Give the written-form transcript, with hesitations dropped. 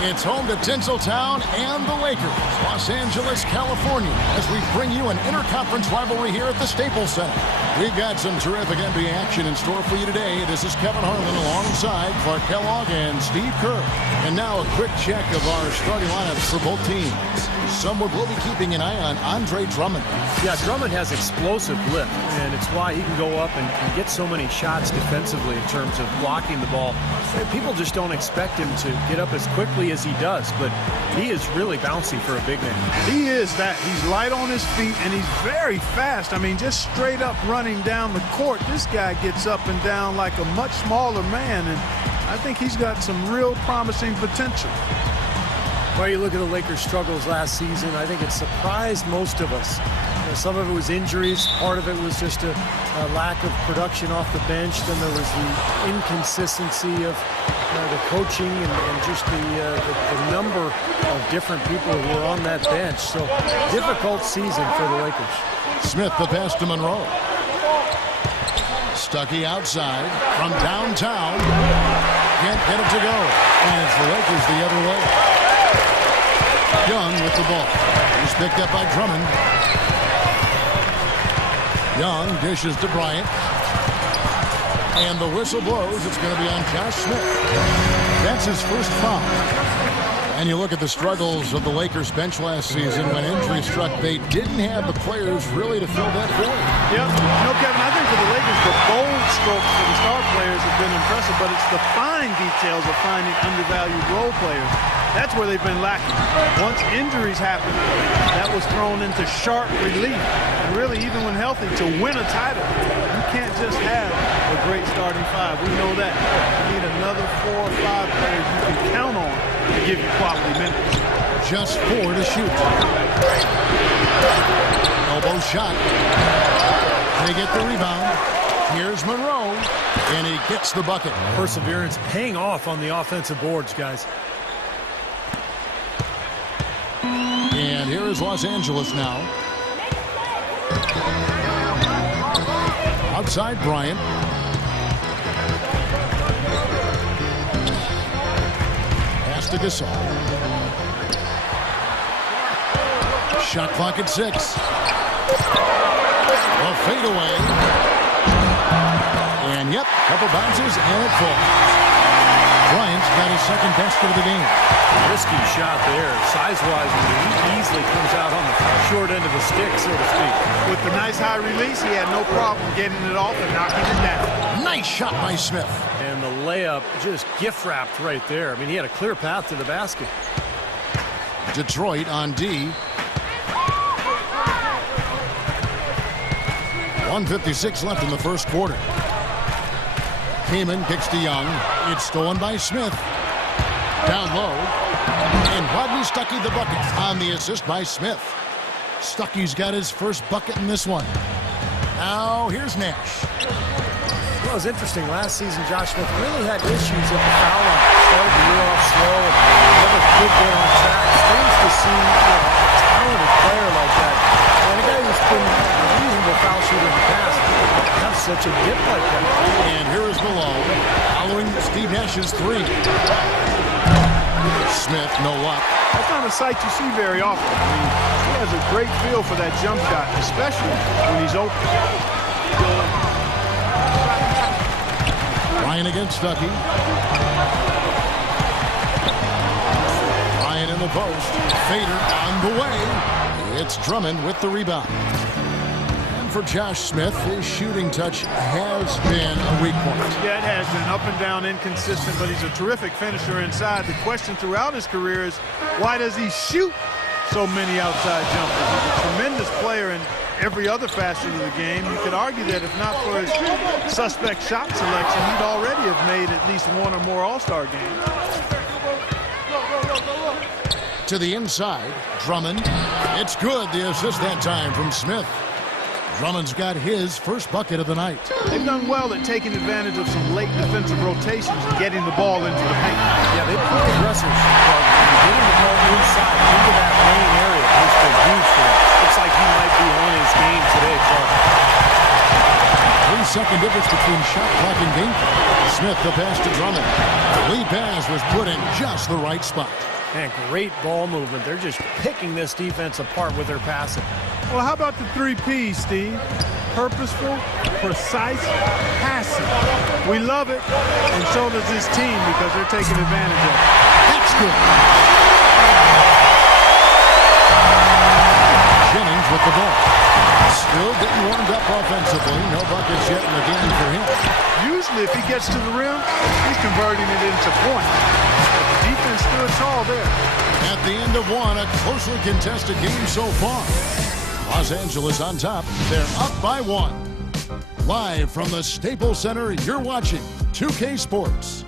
It's home to Tinseltown and the Lakers, Los Angeles, California, as we bring you an interconference rivalry here at the Staples Center. We've got some terrific NBA action in store for you today. This is Kevin Harlan alongside Clark Kellogg and Steve Kerr. And now a quick check of our starting lineups for both teams. Someone will be keeping an eye on Andre Drummond. Yeah, Drummond has explosive lift, and it's why he can go up and get so many shots defensively in terms of blocking the ball. People just don't expect him to get up as quickly as he does, but he is really bouncy for a big man. He is that. He's light on his feet, and he's very fast. I mean, just straight up running down the court. This guy gets up and down like a much smaller man, and I think he's got some real promising potential. Well, you look at the Lakers' struggles last season, I think it surprised most of us. Some of it was injuries. Part of it was just a lack of production off the bench. Then there was the inconsistency of the coaching and just the number of different people who were on that bench. So, difficult season for the Lakers. Smith the pass to Monroe. Stuckey outside from downtown. Can't get it to go. And it's the Lakers the other way. Young with the ball. He's picked up by Drummond. Young dishes to Bryant. And the whistle blows. It's going to be on Josh Smith. That's his first foul. And you look at the struggles of the Lakers bench last season. When injury struck, they didn't have the players really to fill that void. Yep. Kevin, I think for the Lakers, the bold strokes for the star players have been impressive, but it's the fine details of finding undervalued role players. That's where they've been lacking. Once injuries happen, that was thrown into sharp relief. And really, even when healthy, to win a title, you can't just have a great starting five. We know that. You need another 4 or 5 players you can count on to give you quality minutes. Just 4 to shoot. Elbow shot. They get the rebound. Here's Monroe, and he gets the bucket. Perseverance paying off on the offensive boards, guys. And here is Los Angeles now. Outside Bryant. Pass to Gasol. Shot clock at 6. A fadeaway. And yep, couple bounces and it falls. Bryant's got his second best of the game. Risky shot there. Size-wise, he easily comes out on the short end of the stick, so to speak. With the nice high release, he had no problem getting it off and knocking it down. Nice shot by Smith. And the layup just gift-wrapped right there. I mean, he had a clear path to the basket. Detroit on D. 1:56 left in the first quarter. Kaman kicks to Young. It's stolen by Smith. Down low. And Rodney Stuckey the bucket on the assist by Smith. Stuckey's got his first bucket in this one. Now here's Nash. Well, it was interesting. Last season, Josh Smith really had issues at the foul line. Started the year off slow and never could get on track. Strange to see a talented player like that. And a guy who's been a reasonable foul shooter in the past have such a dip like that. And here is Malone following Steve Nash's 3. Smith, no luck. That's not a sight you see very often. I mean, he has a great feel for that jump shot, especially when he's open. Ryan against Stuckey. Ryan in the post. Fader on the way. It's Drummond with the rebound. And for Josh Smith, his shooting touch has been a weak point. Yeah, it has been up and down, inconsistent, but he's a terrific finisher inside. The question throughout his career is, why does he shoot so many outside jumpers? He's a tremendous player in every other facet of the game. You could argue that if not for his suspect shot selection, he'd already have made at least 1 or more All-Star games. To the inside, Drummond. It's good, the assist that time from Smith. Drummond's got his first bucket of the night. They've done well at taking advantage of some late defensive rotations and getting the ball into the paint. Yeah, they've put aggressors getting the ball inside into that lane area has been huge for them. Looks like he might be on his game today, Clark. 3 second difference between shot clock and game clock. Smith the pass to Drummond. The lead pass was put in just the right spot. And great ball movement. They're just picking this defense apart with their passing. Well, how about the 3 Ps, Steve? Purposeful, precise, passing. We love it, and so does this team because they're taking advantage of it. That's good. Jennings with the ball. Still getting warmed up offensively. No buckets yet in the game for him. Usually, if he gets to the rim, he's converting it into points. But the defense stood tall there. At the end of one, a closely contested game so far. Los Angeles on top. They're up by 1. Live from the Staples Center, you're watching 2K Sports.